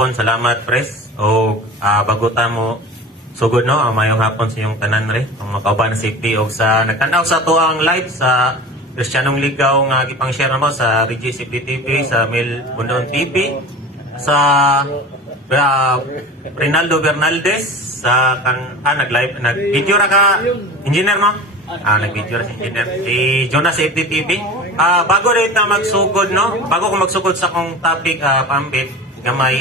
hapon, salamat pres. O baguta mo sugod no, mayong hapon sa iyong tanan re. Ang makauban na safety o sa nagtanaw sa to ang live sa Kristiyanong Ligaw nga gipang share mo sa Regi Safety TV, sa Mil Bundon TV, sa Rinaldo Bernaldez sa nag-live nag-video ra ka engineer no? Nag-video ra si engineer si Jonas Safety TV. Bago rin na magsugod no, bago ko magsugod sa kong topic pambit gamay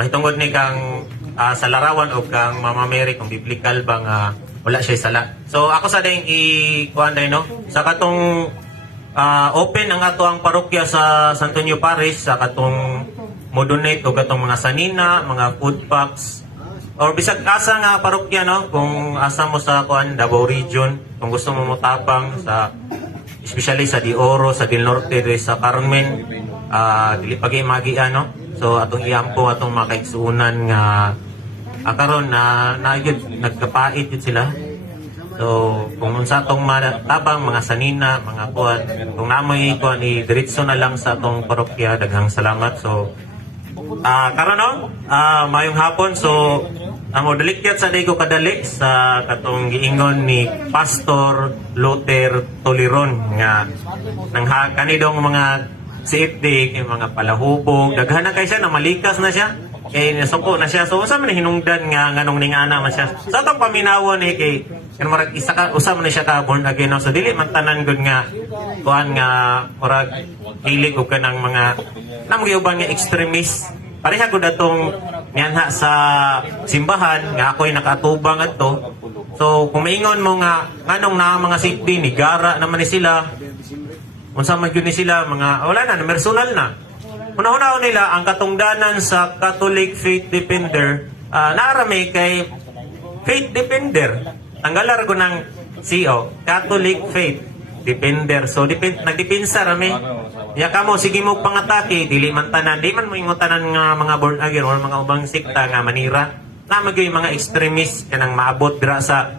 mahitungod ni kang sa larawan o kang Mama Mary kung biblical bang wala siya sala. So ako sa ding ikuan no sa katong open ang ato ang parokya sa San Antonio Parish sa katong modonate o katong mga sanina, mga food packs or bisag asa nga parokya no kung asa mo sa kuan Davao Region kung gusto mo motabang sa especially sa Di Oro, sa Del Norte, sa Carmen, dili pagi-magi ano. So atong iampo atong mga kaigsuunan nga karon na nagkapait yun sila. So kung unsa atong matabang mga sanina, mga kuan, kung namoy kuan diretso na lang sa atong parokya, daghang salamat. So karon no, mayong hapon. So ang dalikyat sa day ko kadali sa katong giingon ni Pastor Luther Toleron nga nang kanidong mga CFD kay mga palahubog daghan na kay siya na malikas na siya kay nasuko na siya. So usa man hinungdan nga nganong ningana man siya sa atong paminawon ni kay murag isa ka usa man siya ka born again no? So dili man tanan gud nga kuan nga murag hilig og kanang mga namgyuban nga extremist. Pareha ko datong niyanha sa simbahan nga ako'y nakatubang ato. So kung maingon mo nga nganong na mga safety ni gara naman ni sila unsa man gyud ni sila mga wala na personal na. Una-una nila ang katungdanan sa Catholic Faith Defender naarami kay Faith Defender. Tanggalar ko ng CO Catholic Faith Defender. So nagdipinsa rami. Ya kamo sige mo pangatake dili man tanan di man mo ingotanan nga mga born again or mga ubang sikta nga manira na magay mga extremist kanang maabot dira sa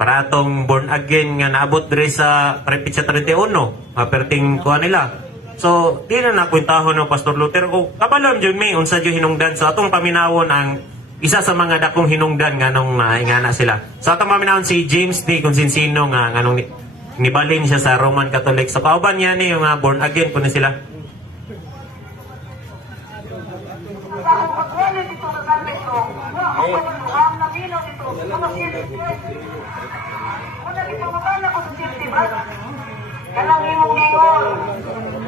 paratong born again nga naabot diri sa Prepitsa 31 maperting kuha nila. So di na nakwentahon ng Pastor Luther o kabalom jud may unsa jud hinungdan sa atong paminawon ang isa sa mga dakong hinungdan nganong ingana sila. So atong paminawon si James D. Consinsino nga nganong nibalin siya sa Roman Catholic. Sa kauban niya ni yung born again po na sila. Kanang imong gingon,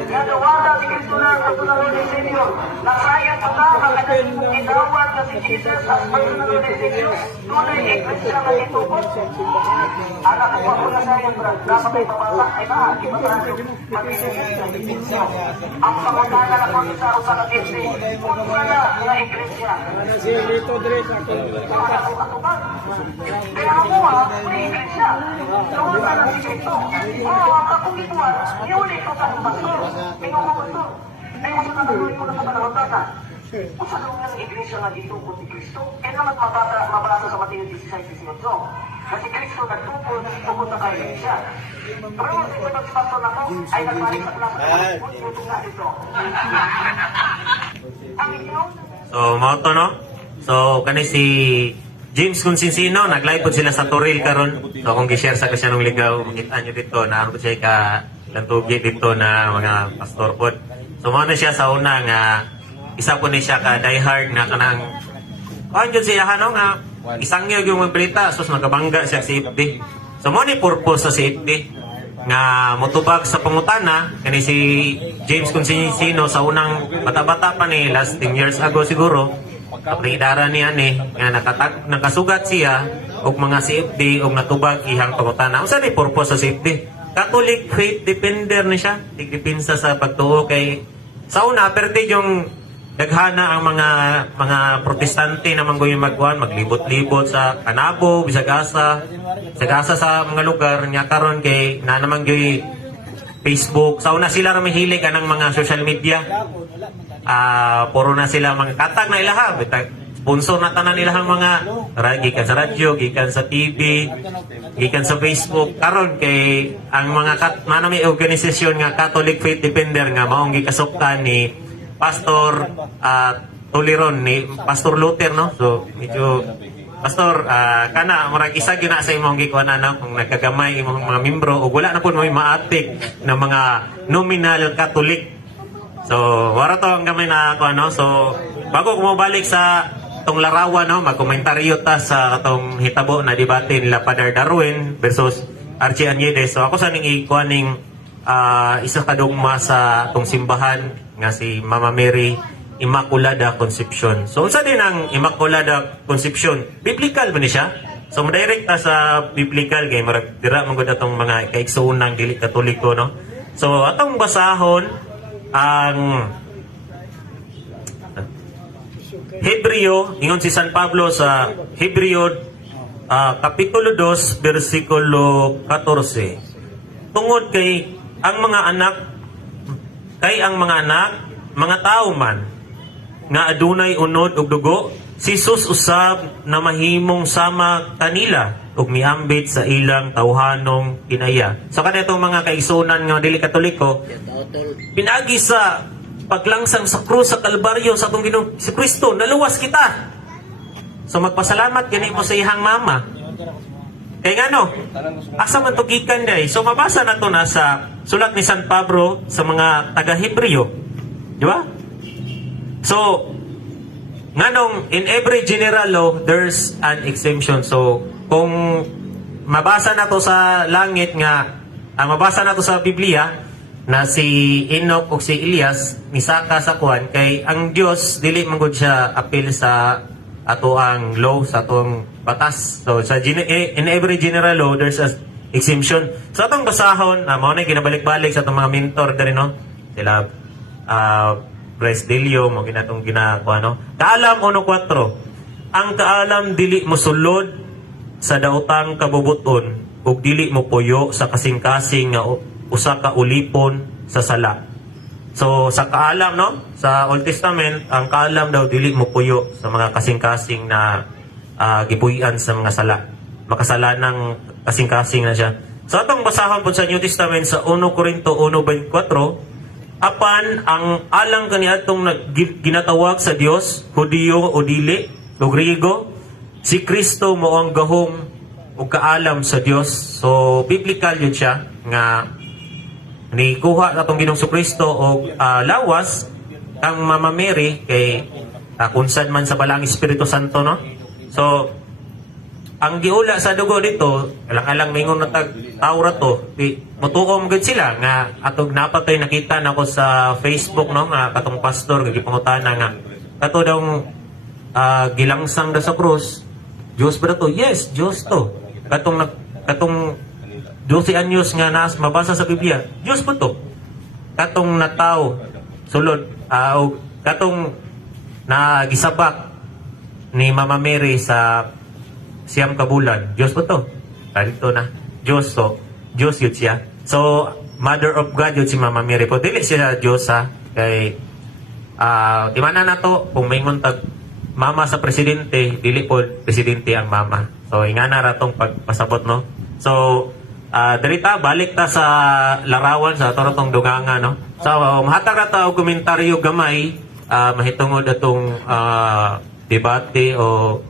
nadawada si Kristo na sa tunawin ni Senyor. Nasayang patama ka na imong gitawad na si Jesus as personal ni Senyor. Tunay iglesia nga itukod. Anak ko ako na sayang brad, dapat ay papala ay na, ang pangutanan ako sa usang agente, kung wala nga iglesia. Kaya mo may iglesia. Tawag na si Kristo. Ako ituan, iuli ko sa pastor. Tingnan mo pastor. Ay mo sa tuloy ko na sa panahon tata. Kung sa nga sa iglesia nga itukod ni Kristo, kaya naman mabasa sa Mateo 16:18. Na si Kristo nagtukod, tukod na kay iglesia. Pero sa ibang pastor na ko, ay nagbalik sa klasa ng pagkutong na ito. Ang inyong So mao to no. So kani si James Consinsino, nag-live po sila sa Toril karon. So kung gi-share sa Kristiyanong Ligaw, makita nyo dito na ano siya ka lantugi dito na mga pastor po. So mao na siya sa una nga isa po ni siya ka diehard na kanang jud siya no nga isang yung magbalita sus nagabangga siya sa CFD. So mao ni purpose sa CFD nga motubag sa pangutana kani si James Consinsino sa unang bata-bata pa ni last 10 years ago siguro. Kapag-idara niya ni nga nakasugat siya og mga CFD og natubag ihang pangutana. Unsa ni purpose sa CFD? Catholic Faith Defender ni siya. Tigdipinsa sa pagtuo kay sa una perde yung daghana ang mga protestante na manggoy magkuan maglibot-libot sa Canabo, Bisagasa sa mga lugar nya karon kay na naman gyud Facebook. Sa una sila ra mahilig kanang mga social media. Puro na sila mga katag na ilaha. Sponsor na tanan nila ang mga gikan sa radyo, gikan sa TV, gikan sa Facebook. Karon kay ang mga manami organisasyon nga Catholic Faith Defender nga maong gikasuktan ni Pastor tuliron ni Pastor Luther, no? So medyo Pastor, kana murag isa gyud na sa imong gikuana, no? Kung nagkagamay imong mga membro o wala na po may maatik na mga nominal Catholic. So wala to ang gamay na ako, no? So bago ko mabalik sa tong larawan, no, magkomentaryo ta sa atong hitabo na debate nila Father Darwin versus Archie Añedes. So ako sa ning ikuaning isa kadugma sa atong simbahan nga si Mama Mary Immaculada Concepcion. So unsa din ang Immaculada Concepcion? Biblical ba ni siya? So direct ta sa biblical kay marag dira man gud atong mga kaigsuonang dili Katoliko, no. So atong basahon ang Hebreo, ingon si San Pablo sa Hebreo Kapitulo 2, versikulo 14. Tungod kay ang mga anak, mga tao man, nga adunay unod ug dugo, si Jesus usab na mahimong sama kanila ug miambit sa ilang tawhanong kinaya. So kanitong mga kaigsuonan nga dili Katoliko, pinagi sa paglangsang sa krus sa Kalbaryo sa atong Ginoong si Kristo, naluwas kita. So magpasalamat gani mo sa ihang mama. Kay ngano? Asa man to gikan day? So mabasa na to na sa sulat ni San Pablo sa mga taga-Hebreo. Di ba? So nganong in every general law there's an exemption. So kung mabasa na to sa langit nga mabasa na to sa Biblia na si Enoch o si Elias misaka sa kuan kay ang Dios dili man gud siya apil sa ato ang law sa atong batas. So sa in every general law there's an exemption. So atong basahon mao na ginabalik-balik sa atong mga mentor diri, no, sila Bryce Delio mo ginatong ginakuha, no. Kaalam 1:4 ang kaalam dili mosulod sa daotang kabubuton ug dili mo puyo sa kasing-kasing nga usa ka ulipon sa sala. So sa kaalam, no, sa Old Testament ang kaalam daw dili mo puyo sa mga kasing-kasing na gipuy-an sa mga sala. Makasalanang kasing-kasing na siya. So atong basahon po sa New Testament sa 1 Corinto 1:24, apan ang alang kaniadtong ginatawag sa Dios, Hudiyo o dili o Griego, si Kristo mo ang gahom o kaalam sa Dios. So biblical yun siya nga ni kuha atong Ginoong Kristo o lawas ang Mama Mary kay kung saan man sa balang Espiritu Santo, no. So ang giula sa dugo dito alang-alang mingon na tawra to mutuom gud sila nga atog napatay nakita nako sa Facebook, no, nga katong pastor gipangutana nga kato daw gilangsang da sa krus Dios ba to? Yes, Dios to. Katong 12 anyos nga nas mabasa sa Biblia, Dios po to. Katong nataw sulod o katong nagisabak ni Mama Mary sa siyam ka bulan, Dios po to. Dito na Dios to. Dios yun siya. So Mother of God yun si Mama Mary po. Dili siya Dios, ha. Kay timana na to kung may nguntag mama sa presidente, dili po presidente ang mama. So ingana ra tong pagpasabot, no. So dirita balik ta sa larawan sa torotong duganga, no. So mahatag ra ta og komentaryo gamay mahitungod atong debate o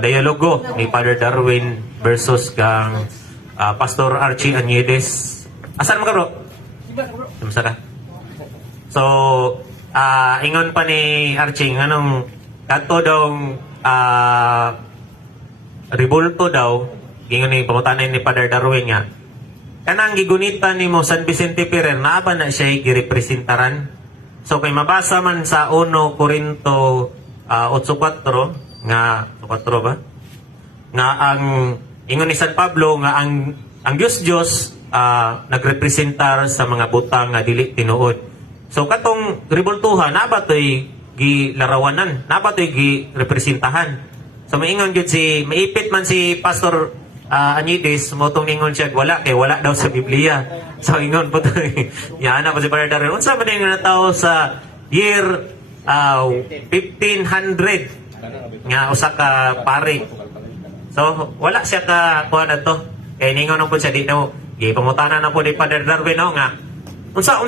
dialogo ni Father Darwin versus kang Pastor Archie Añedes. Asan mo ka, bro? Kamusta ka? So ingon pa ni Archie nganong kato daw ribulto daw gingon ni pamutanan ni Father Darwin nga kanang gigunita ni mo San Vicente Ferrer naaba na siya girepresentaran. So kay mabasa man sa 1 Corinto 8:4 nga 4 ba nga ang ingon ni San Pablo nga ang Diyos nagrepresentar sa mga butang nga dili tinuod. So katong ribultuhan naaba toy gilarawanan, naaba toy girepresentahan. So maingon gyud maipit man si Pastor Añedes mo tong ingon siya wala kay wala daw sa Biblia. So ingon po to yan na pa si Father Darwin unsa man ingon na tao sa year 1500 nga usa ka pare. So wala siya ka kuha na to kay ningon po siya dito gipamutanan na po ni Father Darwin, no, nga unsa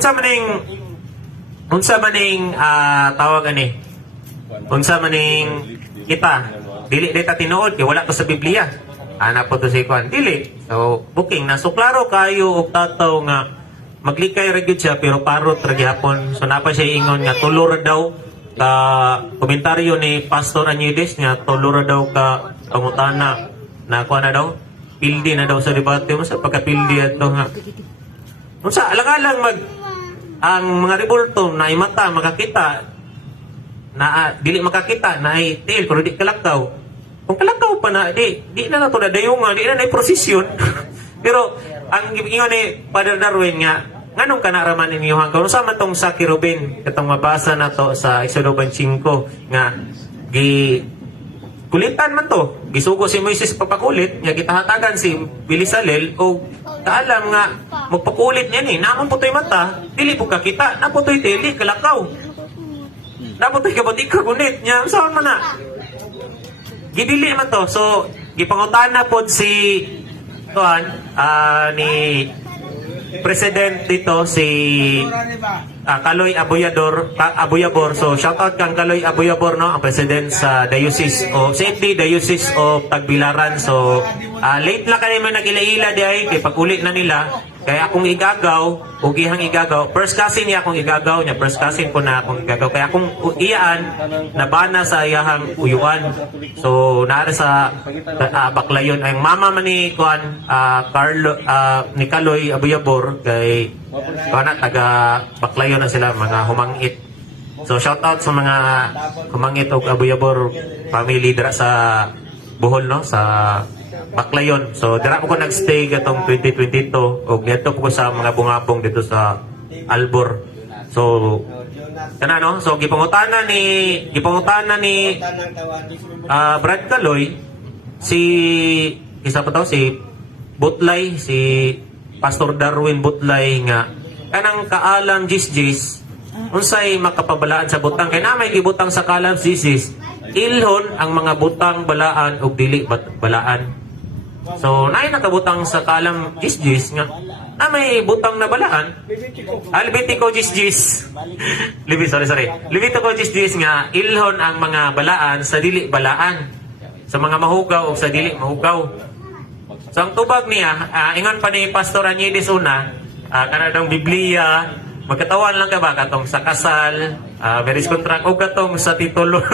man ning tawag ani unsa maning kita dili data tinuod kay wala to sa Biblia. Ana po to si Kwan dili. So booking na so klaro kayo og tataw nga maglikay ra gyud siya pero parot ra gyapon. So napa siya ingon nga tulo ra daw ka komentaryo ni Pastor Anyudes nga tulo ra daw ka pangutana na kuha na daw pildi na daw sa debate mo sa pagkapildi ato nga unsa alang-alang ang mga revolto na imata makakita na dili makakita na ay tiil pero di kalakaw kung kalakaw pa na di na nato na dayungan di na prosesyon pero ang ingon ni Father Darwin nga nganong kanaraman ninyo hanggang sa matong sa Kirubin katong mabasa na to sa Exodo 5 nga kulitan man to. Gisugo si Moises papakulit, nya gitahatagan si Bilisalel o kaalam nga magpakulit niya ni. Namon po to'y mata, dili po kakita. Napo to'y tili, kalakaw. Napo to'y kabatik kagunit niya. Saan man na? Gidili man to. So, gipangutan na po si ni President dito si Kaloy Abuyabor. So shout out kang Kaloy Abuyabor no, ang president sa Diocese o Safety Diocese of Tagbilaran. So late na kayo man nag-ilaila di ay kay pag-ulit na nila. Kaya akong igagaw o gihang igagaw. First cousin niya akong igagaw niya. First cousin ko na akong igagaw. Kaya akong iyaan nabana sa iyahang uyuan. So naara sa Baklayon. Ang mama man ni Kuan ni Kaloy Abuyabor kay kana taga Baklayon na sila mga humangit. So shout out sa mga humangit og Abuyabor family dira sa Bohol no sa Baklayon. So dira ko nagstay katong 2022 og dito ko sa mga bungabong dito sa Albor. So kana no, so gipangutana ni Brad Kaloy si isa pa to si Butlay, si Pastor Darwin Butlay nga kanang kaalam jis unsay makapabalaan sa butang kay na may gibutang sa kaalam jis ilhon ang mga butang balaan og dili balaan. So, naay nakabutang sa kalam jis nga na may butang na balaan. Levitico jis Levitico jis nga ilhon ang mga balaan sa dili balaan. Sa mga mahugaw o sa dili mahugaw. So, ang tubag niya, ingon pa ni Pastor Anyedis una, kanadang Biblia, magkatawan lang ka ba katong sa kasal, marriage contract o katong sa titulo.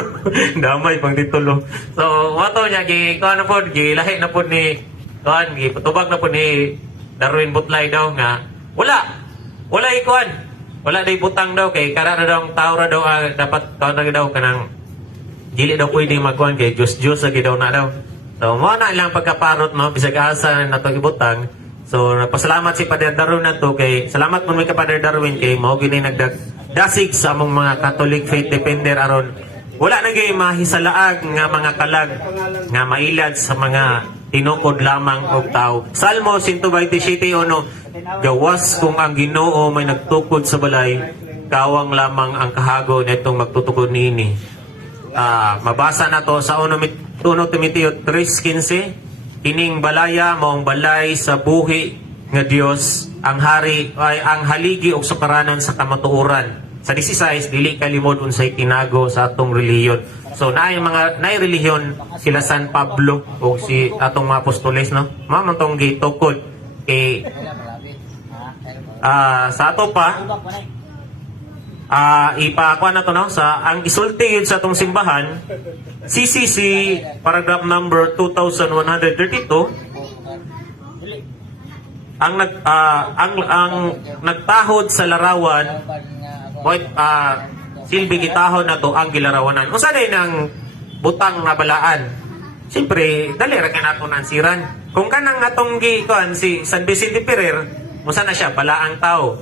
Damay pang titulo. So, wato niya kuan na po, gilahi na po ni kuan, gitubag na po ni Darwin Butlay daw nga wala ikuan. Wala day butang daw kay karara daw tao ra daw dapat kuan na daw kanang dili daw pwede magkuan kay Diyos sa daw na daw. So, mo na lang pagkaparot mo bisag asa na to ibutang. So, napasalamat si Padre Darwin na to kay salamat mo kay Padre Darwin kay mao gini nagdasig sa among mga Catholic faith defender aron wala na gyud mahisalaag nga mga kalag nga mailad sa mga tinukod lamang og tao. Salmo 127:1 gawas kung ang Ginoo may nagtukod sa balay kawang lamang ang kahago nitong magtutukod niini. Mabasa na to sa 1 Timoteo 3:15 kining balaya maong balay sa buhi nga Dios ang hari ay ang haligi og sukaranan sa kamatuoran. Sa 16 dili kalimod unsay tinago sa atong relihiyon. So naay relihiyon sila San Pablo o si atong mga apostoles no. Mao tong gitukod kay sa ato pa ipakuha na to no sa ang isulti yun sa atong simbahan CCC paragraph number 2132 ang nagtahod sa larawan silbi gitahon na to ang gilarawanan. Usa din ang butang na balaan. Siyempre, dali ra ka nato nansiran. Kung kanang atong kuan si San Vicente Ferrer, musa na siya balaang tao.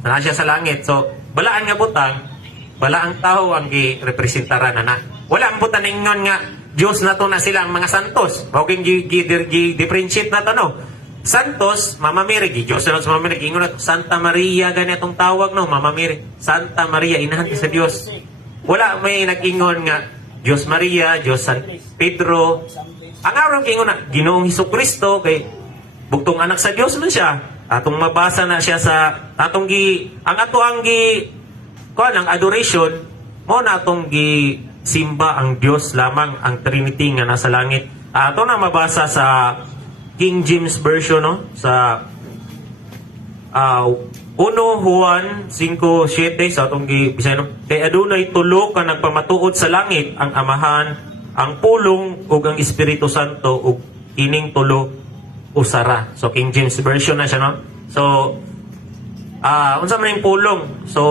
Na siya sa langit. So, balaan nga butang, balaang tao ang girepresentaran na. Wala ang butang ingon nga Dios na to na sila ang mga santos. Mawaging differentiate na to no. Santos, Mama Mary, Diyos na sa Mama Mary, ingon na Santa Maria, ganitong tawag no, Mama Mary. Santa Maria, inahan sa Diyos. Wala may nag-ingon nga Diyos Maria, Diyos San Pedro. Ang araw ingon na Ginoong Hesukristo kay bugtong anak sa Diyos man siya. Atong mabasa na siya sa ang ato ang kuan ang adoration mo na atong simba ang Dios lamang, ang Trinity nga nasa langit. Ato na mabasa sa King James Version, no? Sa 1 Juan 5:7 sa atong Bisaya, no? Kay adunay tulo ka nagpamatuod sa langit, ang Amahan, ang Pulong ug ang Espiritu Santo, ug ining tulo usara. So King James Version na siya, no? So unsa man yung pulong? So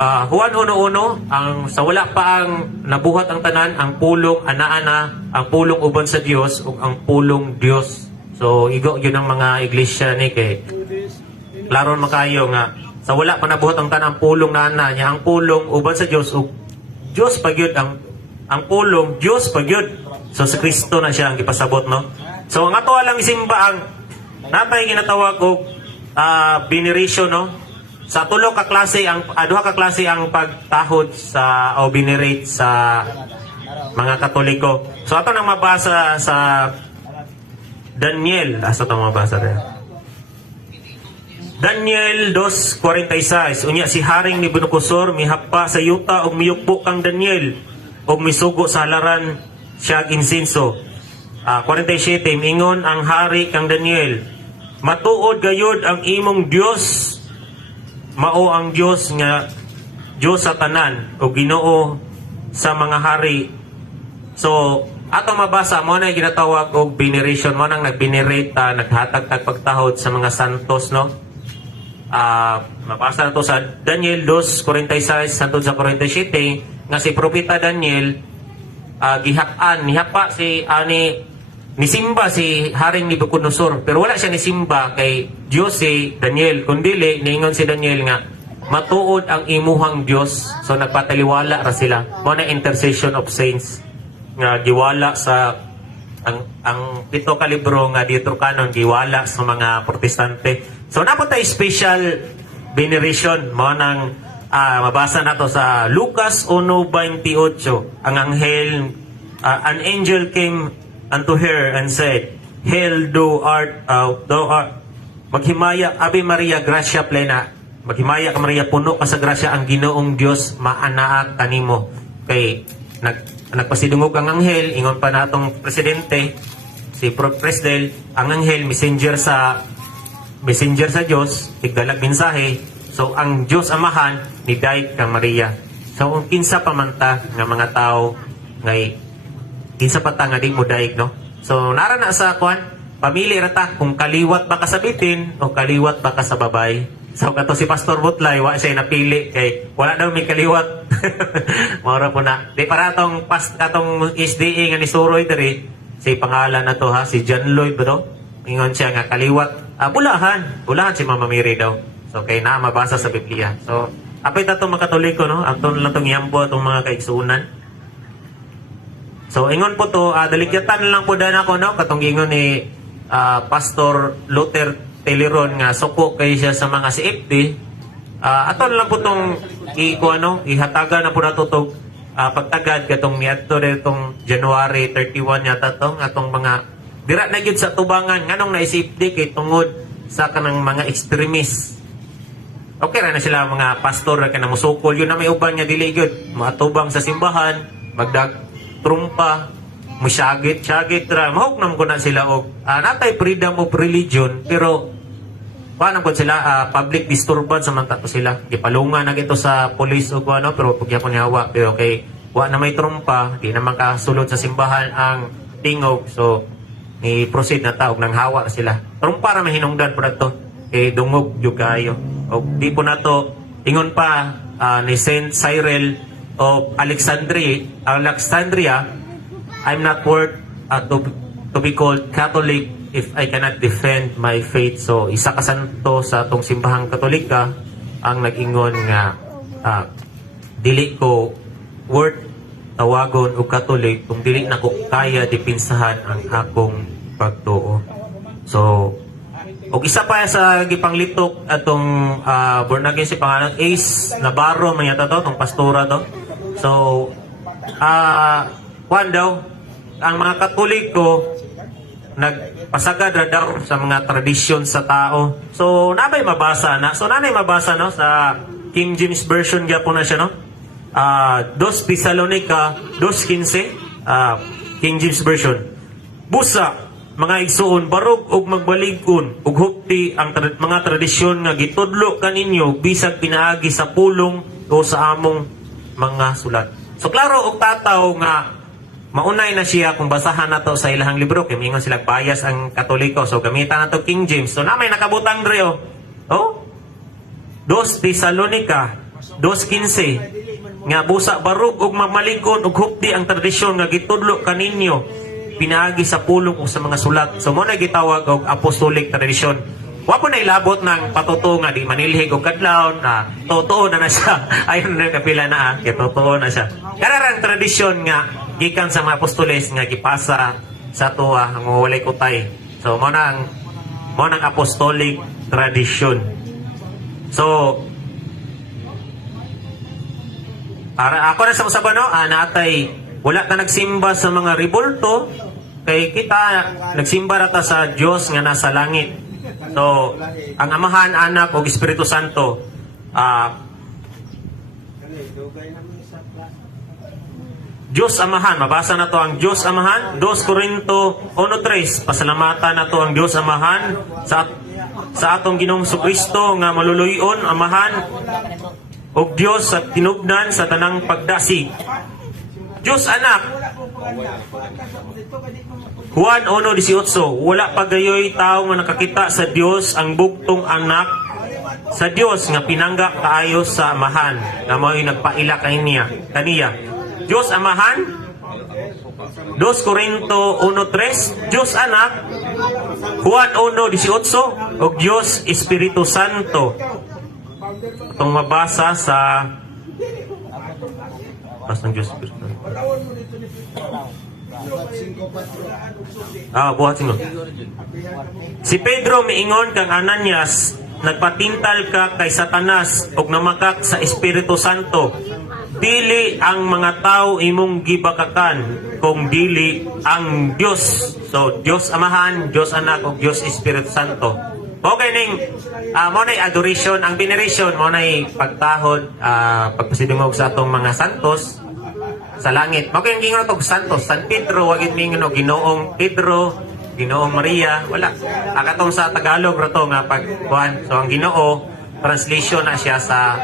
Juan 1:1, ang sa wala pa ang nabuhat ang tanan, ang pulong ana-ana, ang pulong uban sa Dios ug ang pulong Dios. So igo yun ang mga iglesia ni kay klaro makayo nga sa wala pa nabuhat ang tanan, ang pulong na ana niya, ang pulong uban sa Dios ug Dios pagyud ang pulong Dios pagyud. So sa Kristo na siya ang gipasabot, no? So ang ato lang isimba ang napay ginatawag og veneration, no? Sa tulo ka klase ang duha ka klase ang pagtahod sa o venerate sa mga Katoliko. So ato nang mabasa sa Daniel, asa to mabasa rin. Daniel 2:46. Unya si Haring Nabucodonosor mihapa sa yuta og miyukpo kang Daniel og misugo sa halaran siya insinso. 47, ingon ang hari kang Daniel, matuod gayud ang imong Dios, mao ang Dios nga Dios sa tanan o Ginoo sa mga hari. So ato mabasa mo na ginatawag og veneration, mo nang nagvenerate, naghatag tag pagtahod sa mga santos, no? Mabasa na to sa Daniel 2:46 hangtod sa 47 nga si propeta Daniel nihapa si nisimba si Haring Nabucodonosor, pero wala siya nisimba kay Dios si Daniel, kundili niingon si Daniel nga matuod ang imuhang Dios. So nagpataliwala ra sila, mo na intercession of saints nga giwala sa ang pito ka libro nga Deuterocanon giwala sa mga Protestante. So napot tay special veneration mo nang mabasa nato sa Lucas 1:28. Ang anghel an angel came unto her and said, Hail, thou art maghimaya, Ave Maria, gracia plena. Maghimaya ka Maria, puno ka sa grasya, ang Ginoong Dios maanaa kanimo. Kay nagpasidungog ang anghel, ingon pa natong presidente, si President, ang anghel messenger sa Dios, tigdalag mensahe. So ang Dios Amahan ni dayeg kang Maria. So kung kinsa pamanta nga mga tao ngay kinsa pa ta nga di mo daig, no? So narana sa kwan, pamili rata kung kaliwat ba ka sa bitin o kaliwat ba ka sa babay. So kato si Pastor Butlay wa siya napili kay wala daw may kaliwat. Maura po na. Di para atong katong SDA nga ni Suroy diri, si pangalan na to ha, si John Lloyd ba to? Ingon siya nga kaliwat. Bulahan si Mama Mary daw. So kay na mabasa sa Biblia. So apay ta tong mga Katoliko, no? Aton lang tong yambo atong mga kaigsuunan. So ingon po to, daligyatan lang po dan ako, no? Katong ingon ni Pastor Luther Teleron nga suko kay siya sa mga CFD. Aton lang po tong ihatagan na po nato tong pagtagad katong niadto ditong January 31 yata tong atong mga dira na gyud sa tubangan nganong naisipdi kay tungod sa kanang mga extremist. Okay ra na sila mga pastor ra kana musukol yun na may uban nga dili gyud matubang sa simbahan, magdag trumpa, musyagit ra, mahuknam ko na sila og natay freedom of religion, pero paano ko sila public disturbance samanta ko sila gipalungan na gito sa police o ano, pero pagya ko niyawa, pero okay wa na may trumpa, di na makasulod sa simbahan ang tingog, so ni proceed na taog nang hawa sila trumpa ra mahinungdan po na to dungog yung kayo o di po na to ingon pa ni Saint Cyril of Alexandria, I'm not worth to be called Catholic if I cannot defend my faith. So isa ka santo sa atong simbahang Katolika ang nag-ingon nga dili ko worth tawagon og Catholic kung dili na ko kaya dipinsahan ang akong pagtuo. So og isa pa sa gipanglitok atong born again si pangalan Ace Navarro man yata to, tong pastora to. So kwan daw ang mga Katoliko nagpasagad ra daw sa mga tradisyon sa tao. So nabay mabasa na. So nanay mabasa no sa King James Version gyapon na siya, no. 2 Thessalonica 2:15, King James Version. Busa, mga igsuon, barog og magbalig-on ug hupti ang mga tradisyon nga gitudlo kaninyo bisag pinaagi sa pulong o sa among mga sulat. So klaro og tataw nga maunay na siya kung basahan nato sa ilahang libro kay mingon sila bias ang Katoliko, so gamitan nato King James. So namay nakabutang dre oh 2 Thessalonica 2:15 nga busa barug og mamalig-on ug hupti ang tradisyon nga gitudlo kaninyo pinaagi sa pulong o sa mga sulat. So mo na gitawag og apostolic tradisyon. Wa po na ilabot ng patuto nga di manilhig og kadlawon na totoo na siya. Ayon na kapila na kay totoo na siya. Kararang tradisyon nga gikan sa mga apostoles nga gipasa sa tuwa ang walay kutay. So mo nang apostolic tradisyon. So ako na sa usabano, natay wala ta nagsimba sa mga rebulto kay kita nagsimba rata sa Dios nga nasa langit. So ang Amahan, Anak ug Espiritu Santo Diyos Amahan, mabasa na to ang Diyos Amahan, 2 Corinto 1:3, pasalamatan na to ang Diyos Amahan sa atong Ginoong Kristo nga maluluyon Amahan og Diyos sa tinubnan sa tanang pagdasig. Diyos Anak, Juan 1:18, wala pagayoy tao nga nakakita sa Dios ang bugtong anak sa Dios nga pinangga kaayo sa Amahan nga mao'y nagpaila kaniya. Diyos Amahan, 2 Corinto 1:3, Diyos Anak, Juan 1:18, og Diyos Espiritu Santo. Itong mabasa sa ng Diyos Espiritu. Buhat singo. Si Pedro miingon kang Ananias, nagpatintal ka kay Satanas ug namakak sa Espiritu Santo. Dili ang mga tao imong gibakakan kung dili ang Dios. So Dios Amahan, Dios Anak ug Dios Espiritu Santo. Okay ning mo nay adoration, ang veneration mo nay pagtahod, pagpasidungog sa atong mga santos sa langit. Mao kay gingon og santos, San Pedro, wag mingon og Ginoong Pedro, Ginoong Maria, wala. Akatong sa Tagalog ra to nga pagkuan. So ang Ginoo translation na siya sa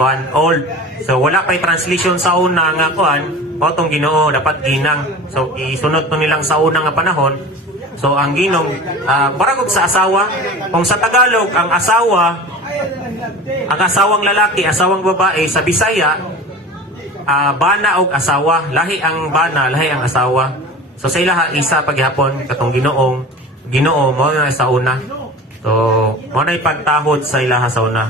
kuan old. So wala pay translation sa una nga kuan, mao tong Ginoo dapat ginang. So isunod to nilang sa una nga panahon. So ang ginong baragog sa asawa, kung sa Tagalog ang asawang lalaki, asawang babae sa Bisaya, bana og asawa, lahi ang bana, lahi ang asawa. So sa ilaha isa paghapon katong Ginoo mo na sa una. So mo na ipagtahod sa ilaha sa una.